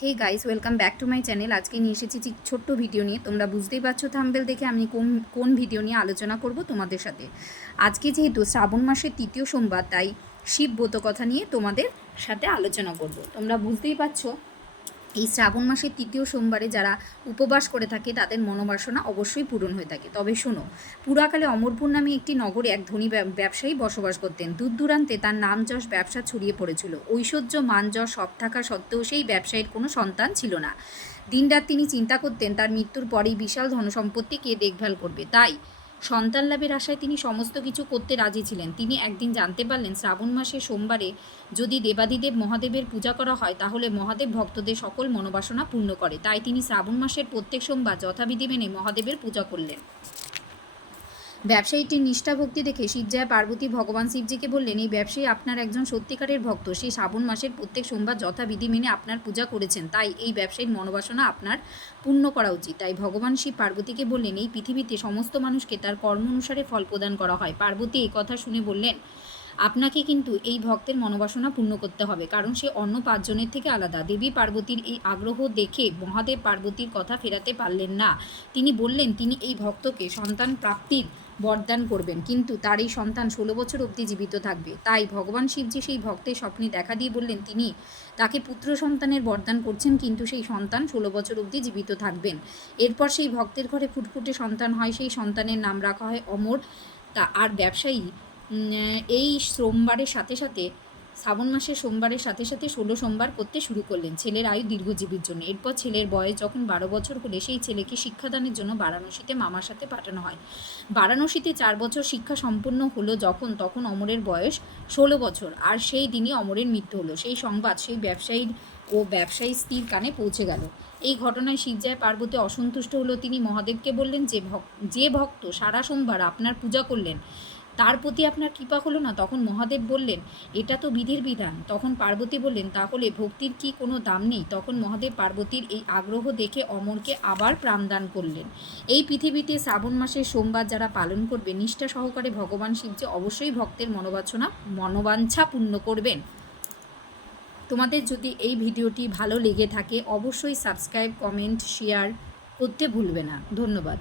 Hey guys, welcome back to my channel. আজকে নিয়ে এসেছি ছোট্ট ভিডিও নিয়ে। তোমরা বুঝতেই পারছো থাম্বনেল দেখে আমি কোন ভিডিও নিয়ে আলোচনা করব তোমাদের সাথে। আজকে যেহেতু শ্রাবণ মাসের তৃতীয় সোমবার, তাই শিব ব্রত কথা নিয়ে তোমাদের সাথে আলোচনা করব। তোমরা বুঝতেই পারছো এই শ্রাবণ মাসের তৃতীয় সোমবারে যারা উপবাস করে থাকে তাদের মনোবাসনা অবশ্যই পূরণ হয়ে থাকে। তবে শোনো, পুরাকালে অমরপুর নামে একটি নগরে এক ধনী ব্যবসায়ী বসবাস করতেন। দূর দূরান্তে তার নাম যশ ব্যবসা ছড়িয়ে পড়েছিল। ঐশ্বর্য মান যশ সব থাকা সত্ত্বেও সেই ব্যবসায়ীর কোনো সন্তান ছিল না। দিনরাত তিনি চিন্তা করতেন তার মৃত্যুর পরেই বিশাল ধনসম্পত্তি কে দেখভাল করবে। তাই সন্তান লাভের আশায় তিনি সমস্ত কিছু করতে রাজি ছিলেন। তিনি একদিন জানতে পারলেন শ্রাবণ মাসে সোমবারে যদি দেবাদিদেব মহাদেবের পূজা করা হয় তাহলে মহাদেব ভক্তদের সকল মনোবাসনা পূর্ণ করে। তাই তিনি শ্রাবণ মাসের প্রত্যেক সোমবার যথাবিধি মেনে মহাদেবের পূজা করলেন। ব্যবসায়ীটির নিষ্ঠা ভক্তি দেখে শিবজয়া পার্বতী ভগবান শিবজিকে বললেন, এই ব্যবসায়ী আপনার একজন সত্যিকারের ভক্ত। সে শ্রাবণ মাসের প্রত্যেক সোমবার যথাবিধি মেনে আপনার পূজা করেছেন, তাই এই ব্যবসায়ীর মনোবাসনা আপনার পূর্ণ করা উচিত। তাই ভগবান শিব পার্বতীকে বললেন, এই পৃথিবীতে সমস্ত মানুষকে তার কর্ম অনুসারে ফল প্রদান করা হয়। পার্বতী এই কথা শুনে বললেন, আপনাকে কিন্তু এই ভক্তের মনোবাসনা পূর্ণ করতে হবে, কারণ সে অন্য পাঁচজনের থেকে আলাদা। দেবী পার্বতীর এই আগ্রহ দেখে মহাদেব পার্বতীর কথা ফেরাতে পারলেন না। তিনি বললেন তিনি এই ভক্তকে সন্তান প্রাপ্তির বরদান করবেন, কিন্তু তার এই সন্তান 16 বছর অবধি জীবিত থাকবে। তাই ভগবান শিবজি সেই ভক্তের স্বপ্নে দেখা দিয়ে বললেন তিনি তাকে পুত্র সন্তানের বরদান করছেন, কিন্তু সেই সন্তান 16 বছর অবধি জীবিত থাকবেন। এরপর সেই ভক্তের ঘরে ফুটফুটে সন্তান হয়। সেই সন্তানের নাম রাখা হয় অমর। আর ব্যবসায়ী এই সোমবারের সাথে সাথে শ্রাবণ মাসের সোমবারের সাথে সাথে 16 সোমবার করতে শুরু করলেন ছেলের আয়ু দীর্ঘজীবীর জন্য। এরপর ছেলের বয়স যখন 12 বছর হলে সেই ছেলেকে শিক্ষাদানের জন্য বারাণসীতে মামার সাথে পাঠানো হয়। বারাণসীতে 4 বছর শিক্ষা সম্পূর্ণ হলো তখন অমরের বয়স 16 বছর, আর সেই দিনই অমরের মৃত্যু হলো। সেই সংবাদ সেই ব্যবসায়ীর ও ব্যবসায়ী স্ত্রীর কানে পৌঁছে গেল। এই ঘটনায় শিবজয়া পার্বতী অসন্তুষ্ট হলো। তিনি মহাদেবকে বললেন, যে ভক্ত সারা সোমবার আপনার পূজা করলেন তার প্রতি আপনার কৃপা হলো না। তখন মহাদেব বললেন, এটা তো বিধির বিধান। তখন পার্বতী বললেন, তাহলে ভক্তির কি কোনো দাম নেই? তখন মহাদেব পার্বতীর এই আগ্রহ দেখে অমরকে আবার প্রাণদান করলেন। এই পৃথিবীতে শ্রাবণ মাসের সোমবার যারা পালন করবে নিষ্ঠা সহকারে, ভগবান শিবজি অবশ্যই ভক্তের মনোবাঞ্ছা পূর্ণ করবেন। তোমাদের যদি এই ভিডিওটি ভালো লেগে থাকে অবশ্যই সাবস্ক্রাইব, কমেন্ট, শেয়ার করতে ভুলবে না। ধন্যবাদ।